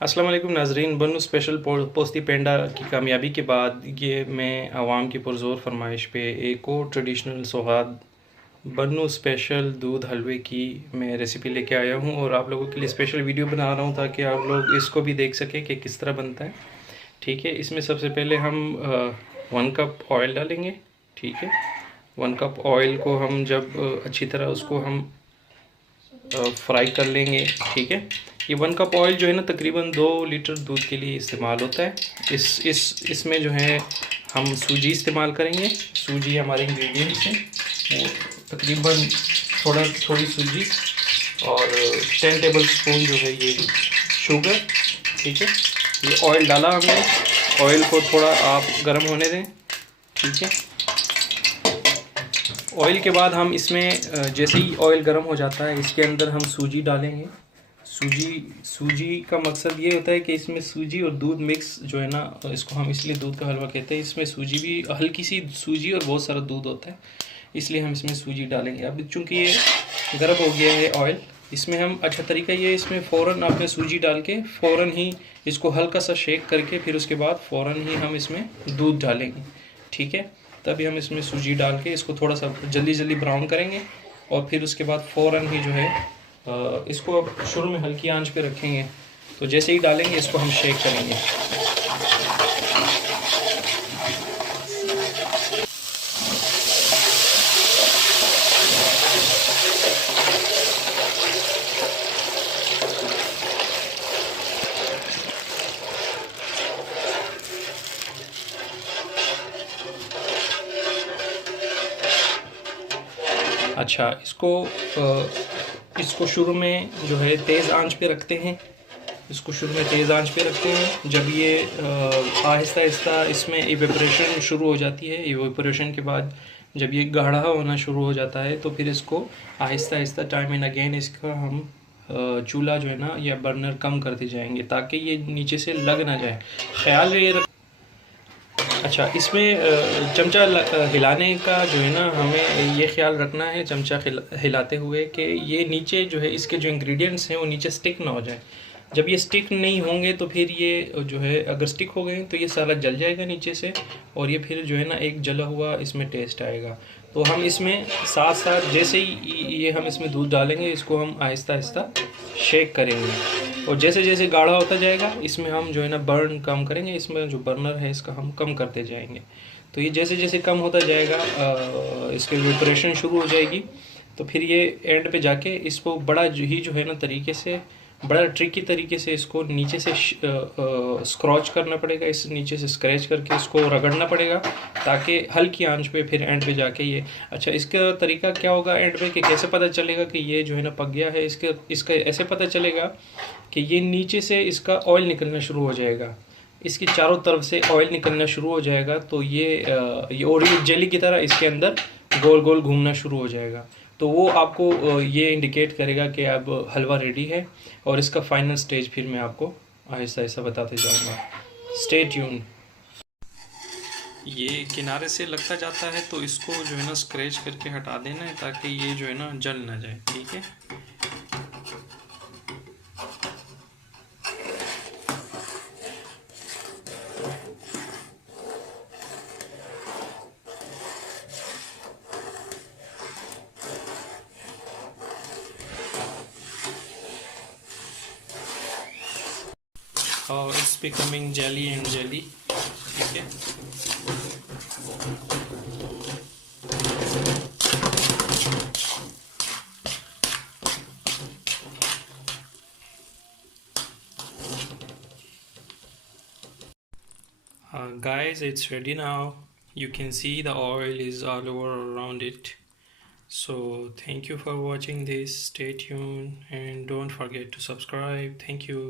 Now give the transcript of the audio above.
अस्सलाम वालेकुम नाजरीन। बन्नू स्पेशल पोस्ती पेंडा की कामयाबी के बाद ये मैं आवाम की पुरज़ोर फरमाइश पे एक और ट्रेडिशनल सौगात बन्नू स्पेशल दूध हलवे की मैं रेसिपी लेके आया हूँ और आप लोगों के लिए स्पेशल वीडियो बना रहा हूँ ताकि आप लोग इसको भी देख सकें कि किस तरह बनता है। ठीक है, इसमें सबसे पहले हम 1 कप ऑयल डालेंगे। ठीक है, 1 कप ऑयल को हम जब अच्छी तरह उसको हम फ्राई कर लेंगे। ठीक है, ये 1 कप ऑयल जो है ना तकरीबन 2 लीटर दूध के लिए इस्तेमाल होता है। इसमें जो है हम सूजी इस्तेमाल करेंगे। सूजी हमारे इंग्रेडिएंट्स हैं, वो तकरीबन थोड़ी सूजी और 10 टेबल स्पून जो है ये शुगर। ठीक है, ये ऑयल डाला हमने, ऑयल को थोड़ा आप गर्म होने दें। ठीक है, ऑयल के बाद हम इसमें जैसे ही ऑयल गर्म हो जाता है इसके अंदर हम सूजी डालेंगे। सूजी का मकसद ये होता है कि इसमें सूजी और दूध मिक्स जो है ना, इसको हम इसलिए दूध का हलवा कहते हैं। इसमें सूजी भी, हल्की सी सूजी और बहुत सारा दूध होता है, इसलिए हम इसमें सूजी डालेंगे। अब चूँकि ये गर्म हो गया है ऑयल, इसमें हम अच्छा तरीका ये इसमें फ़ौरन आपने सूजी डाल के फ़ौरन ही इसको हल्का सा शेक करके फिर उसके बाद फ़ौरन ही हम इसमें दूध डालेंगे। ठीक है, तभी हम इसमें सूजी डाल के इसको थोड़ा सा जल्दी ब्राउन करेंगे और फिर उसके बाद फ़ौरन ही जो है इसको अब शुरू में हल्की आंच पे रखेंगे। तो जैसे ही डालेंगे इसको हम शेक करेंगे। अच्छा, इसको शुरू में जो है तेज़ आंच पे रखते हैं। इसको शुरू में तेज़ आंच पे रखते हैं। जब ये आहिस्ता आहिस्ता इसमें इवेपोरेशन शुरू हो जाती है, इवेपोरेशन के बाद जब ये गाढ़ा होना शुरू हो जाता है तो फिर इसको Aahista Aahista time and again इसका हम चूल्हा जो है ना या बर्नर कम करते जाएंगे ताकि ये नीचे से लग ना जाए। ख्याल ये अच्छा, इसमें चमचा हिलाने का जो है ना हमें ये ख्याल रखना है चमचा हिलाते हुए कि ये नीचे जो है इसके जो इंग्रेडिएंट्स हैं वो नीचे स्टिक ना हो जाए। जब ये स्टिक नहीं होंगे तो फिर ये जो है अगर स्टिक हो गए तो ये सारा जल जाएगा नीचे से और ये फिर जो है ना एक जला हुआ इसमें टेस्ट आएगा। तो हम इसमें साथ साथ जैसे ही ये हम इसमें दूध डालेंगे इसको हम आहिस्ता आहिस्ता शेक करेंगे और जैसे जैसे गाढ़ा होता जाएगा इसमें हम जो है ना बर्न कम करेंगे। इसमें जो बर्नर है इसका हम कम करते जाएंगे। तो ये जैसे जैसे कम होता जाएगा इसकी वेपरेशन शुरू हो जाएगी। तो फिर ये एंड पे जाके इसको बड़ा जो है ना तरीके से, बड़ा ट्रिकी तरीके से इसको नीचे से स्क्रॉच करना पड़ेगा। इस नीचे से स्क्रैच करके इसको रगड़ना पड़ेगा ताकि हल्की आंच पे फिर एंड पे जाके ये अच्छा। इसका तरीका क्या होगा एंड पे कि कैसे पता चलेगा कि ये जो है ना पक गया है? इसका ऐसे पता चलेगा कि ये नीचे से इसका ऑयल निकलना शुरू हो जाएगा, इसकी चारों तरफ से ऑयल निकलना शुरू हो जाएगा। तो ये ओरियो जेली की तरह इसके अंदर गोल गोल घूमना शुरू हो जाएगा। तो वो आपको ये इंडिकेट करेगा कि अब हलवा रेडी है और इसका फाइनल स्टेज फिर मैं आपको आहिस्ता आहिस्ता बताते जाऊंगा। Stay tune. ये किनारे से लगता जाता है तो इसको जो है ना स्क्रैच करके हटा देना है ताकि ये जो है ना जल ना जाए। ठीक है, और it's becoming jelly and jelly. ठीक है, guys, it's ready now. You can see the oil is all over around it. So thank you for watching this. Stay tuned and don't forget to subscribe. Thank you.